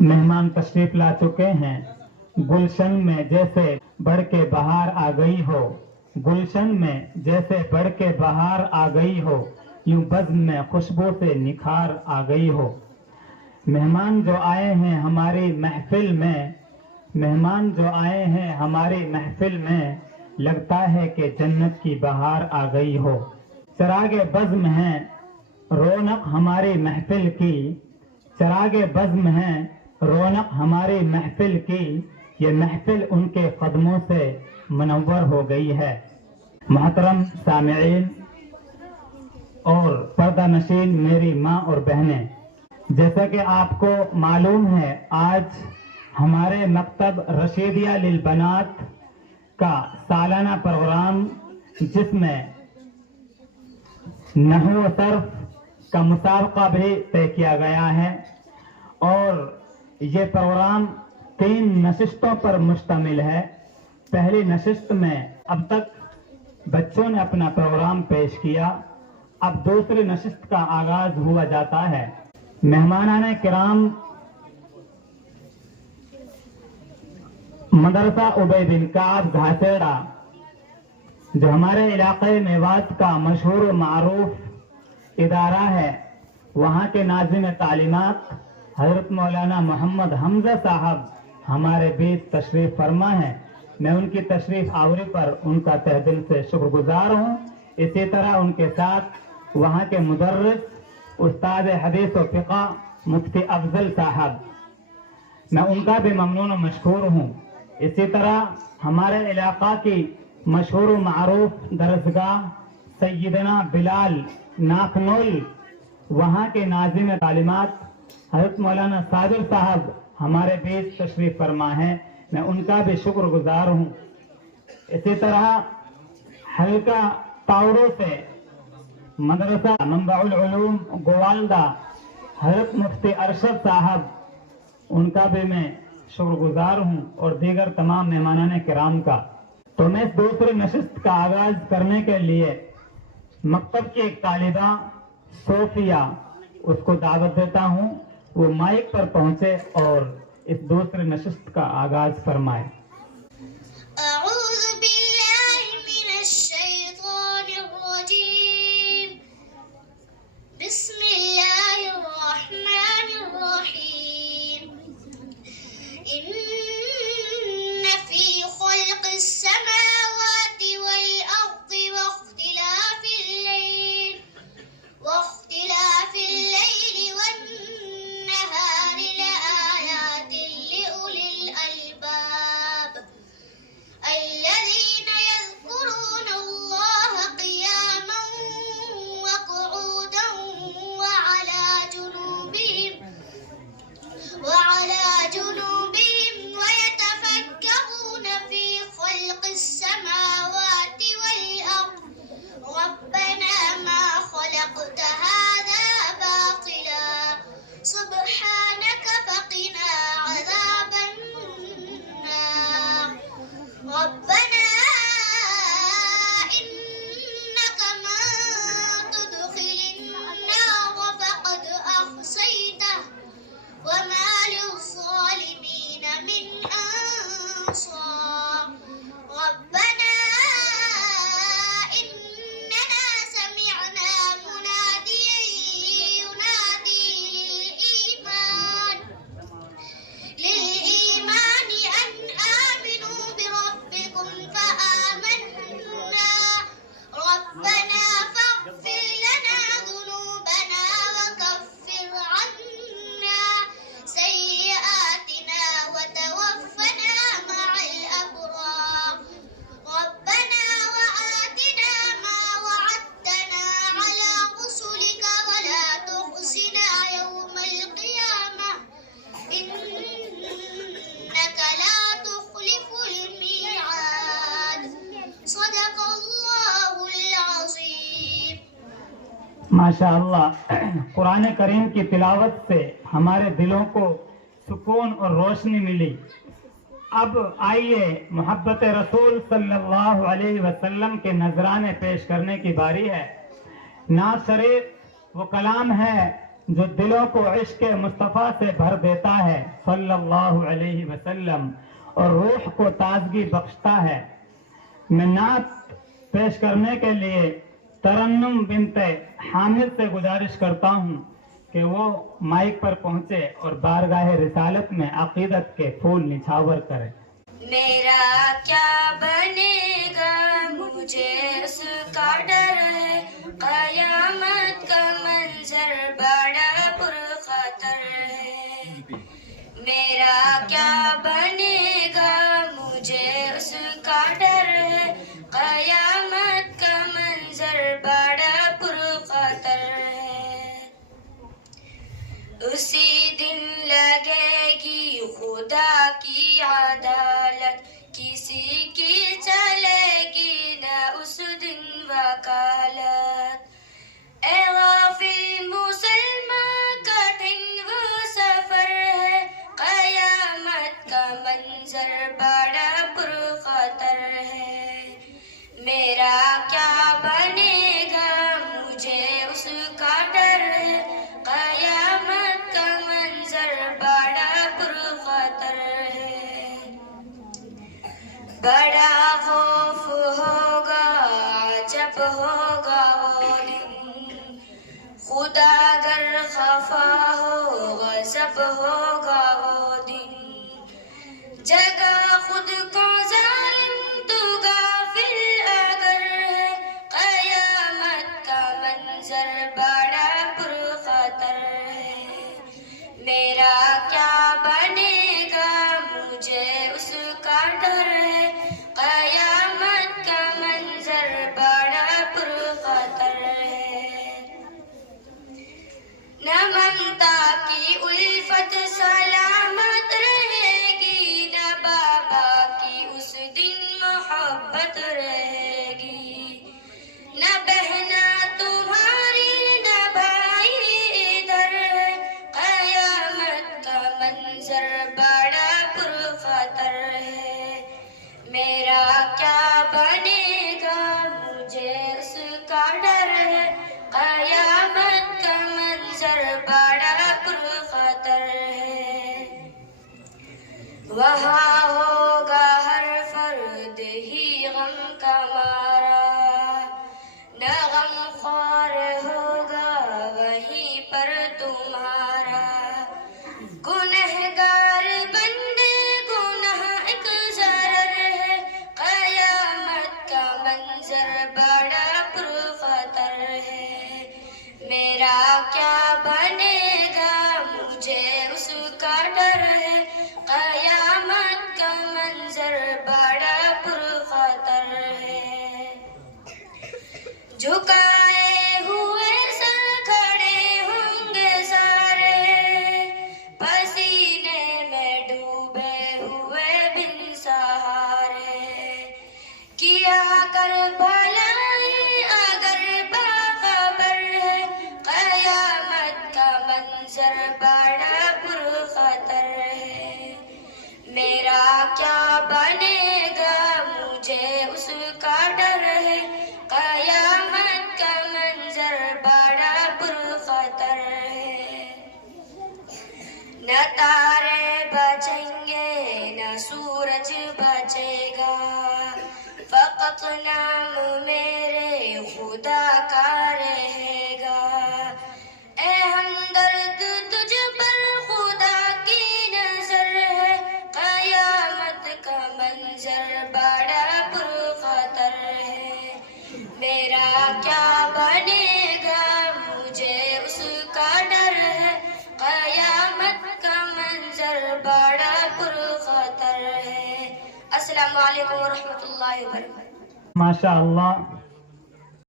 مہمان تشریف لا چکے ہیں. گلشن میں جیسے بڑھ کے بہار آ گئی ہو، گلشن میں جیسے بڑھ کے بہار آ گئی ہو، یوں بزم میں خوشبو سے نکھار آ گئی ہو. مہمان جو آئے ہیں ہماری محفل میں، مہمان جو آئے ہیں ہماری محفل میں، لگتا ہے کہ جنت کی بہار آ گئی ہو. چراغ بزم ہیں رونق ہماری محفل کی، چراغ بزم ہیں رونق ہماری محفل کی، یہ محفل ان کے قدموں سے منور ہو گئی ہے. محترم سامعین اور پردہ نشین میری ماں اور بہنیں، جیسا کہ آپ کو معلوم ہے آج ہمارے مکتب رشیدیہ للبنات کا سالانہ پروگرام، جس میں نحو و صرف کا مسابقہ بھی طے کیا گیا ہے، اور یہ پروگرام 3 نشستوں پر مشتمل ہے. پہلی نشست میں اب تک بچوں نے اپنا پروگرام پیش کیا، اب دوسری نشست کا آغاز ہوا جاتا ہے. مہمانان کرام، مدرسہ ابی بن کعب گھاسیڑا جو ہمارے علاقے میوات کا مشہور و معروف ادارہ ہے، وہاں کے ناظم تعلیمات حضرت مولانا محمد حمزہ صاحب ہمارے بیچ تشریف فرما ہیں. میں ان کی تشریف آوری پر ان کا تہ دل سے شکر گزار ہوں. اسی طرح ان کے ساتھ وہاں کے مدرس استاد حدیث و فقہ مفتی افضل صاحب، میں ان کا بھی ممنون و مشکور ہوں. اسی طرح ہمارے علاقہ کی مشہور و معروف درسگاہ سیدنا بلال ناکنول، وہاں کے ناظم تعلیمات حضرت مولانا صابر صاحب ہمارے بیچ تشریف فرما ہیں، میں ان کا بھی شکر گزار ہوں. اسی طرح حلقہ پاورو سے مدرسہ منبع العلوم گوالدہ حضرت مفتی ارشد صاحب، ان کا بھی میں شکر گزار ہوں، اور دیگر تمام مہمانان کرام کا. تو میں اس دوسری نشست کا آغاز کرنے کے لیے مکتب کی ایک طالبہ صوفیہ، اس کو دعوت دیتا ہوں وہ مائک پر پہنچے اور اس دوسری نشست کا آغاز فرمائے. اعوذ باللہ من الشیطان الرجیم، بسم اللہ الرحمن الرحیم. ان فی خلق السماوات والارض واختلاف الليل والنهار لآيات لأولي الألباب الذين يذكرون الله قياما وقعودا وعلى جنوبهم ويتفكرون في خلق السماوات والأرض ربنا ما خلقت هذا باطلا سبحانك فقنا عذاب النار ربنا إنك من تدخل النار فقد أخزيته وما للظالمين من أنصار ربنا إننا سمعنا مناديا ينادي للإيمان أن آمنوا بربكم فآمنا ربنا فاغفر لنا ذنوبنا وكفر عنا سيئاتنا وتوفنا مع الأبرار ربنا وآتنا ما وعدتنا على رسلك ولا تخزنا يوم القيامة إنك لا تخلف الميعاد صدق الله العظيم. ماشاء اللہ، قرآن کریم کی تلاوت سے ہمارے دلوں کو سکون اور روشنی ملی. اب آئیے محبت رسول صلی اللہ علیہ وسلم کے نذرانے پیش کرنے کی باری ہے. نعت شریف وہ کلام ہے جو دلوں کو عشق مصطفیٰ سے بھر دیتا ہے صلی اللہ علیہ وسلم اور روح کو تازگی بخشتا ہے۔ میں نعت پیش کرنے کے لیے ترنم بنت حامد سے گزارش کرتا ہوں کہ وہ مائک پر پہنچے اور بارگاہ رسالت میں عقیدت کے پھول نچھاور کرے۔ میرا کیا بنے گا مجھے اس کا ڈر ہے، قیامت کا منظر بڑا پرخطر ہے۔ میرا کیا بنے گا مجھے اس کا ڈر ہے، قیامت کا منظر بڑا پرخطر ہے۔ اسی دن لگے گی خدا کی عدالت، کسی کی چلے گی نہ اس دن وکالت۔ اے غافل مسلمان کٹھن وہ سفر ہے، قیامت کا منظر بڑا پرخطر ہے۔ میرا کیا بنے گا مجھے اس کا ڈر ہے، قیامت کا منظر بڑا پرخطر ہے۔ بڑا خوف ہوگا جب ہوگا وہ دن، خدا گر خفا ہو غضب ہوگا وہ دن۔ جگہ خود کو ظالم تو غافل اگر ہے، قیامت کا منظر بڑا پرخطر ہے۔ میرا کیا بنے گا مجھے اس کا ڈر ہے، قیامت کا منظر بڑا پرخطر ہے۔ نہ ممتا کی الفت سلامت رہے گی، نہ بابا کی اس دن محبت رہے گی، نہ بہنا تمہاری نہ بھائی ادھر ہے، قیامت کا منظر بڑا پرخطر ہے۔ میرا کیا بنے گا مجھے اس کا ڈر ہے، قیامت کا منظر بڑا پرخطر ہے۔ وہاں ہوگا ہر فرد ہی غم کا مارا، نہ غم خوار ہوگا وہیں پر تمہارا۔ گنہگار بندے گناہ ایک ضرر ہے، قیامت کا منظر بڑا پرخطر ہے۔ میرا کیا بنے گا مجھے اس کا ڈر ہے، قیامت کا منظر بڑا پرخطر ہے۔ جھکائے ہوئے سر کھڑے ہوں گے سارے، پسینے میں ڈوبے ہوئے بن سہارے۔ کیا کر بھلائی اگر باخبر ہے، قیامت کا منظر بڑا پرخطر ہے۔ میرا کیا بنے گا مجھے اس کا ڈر ہے، قیامت کا منظر بڑا پرخطر ہے۔ نہ تارے بچیں گے نہ سورج بچے گا، فقط نام میرے خدا کا رہے گا۔ اے ہمدرد تجھ پر خدا کی نظر ہے، قیامت کا منظر بڑا پرخطر ہے۔ میرا کیا بنے گا مجھے اس کا ڈر ہے، قیامت کا منظر بڑا پرخطر ہے۔ السلام علیکم ورحمۃ اللہ وبرکاتہ۔ ماشاء اللہ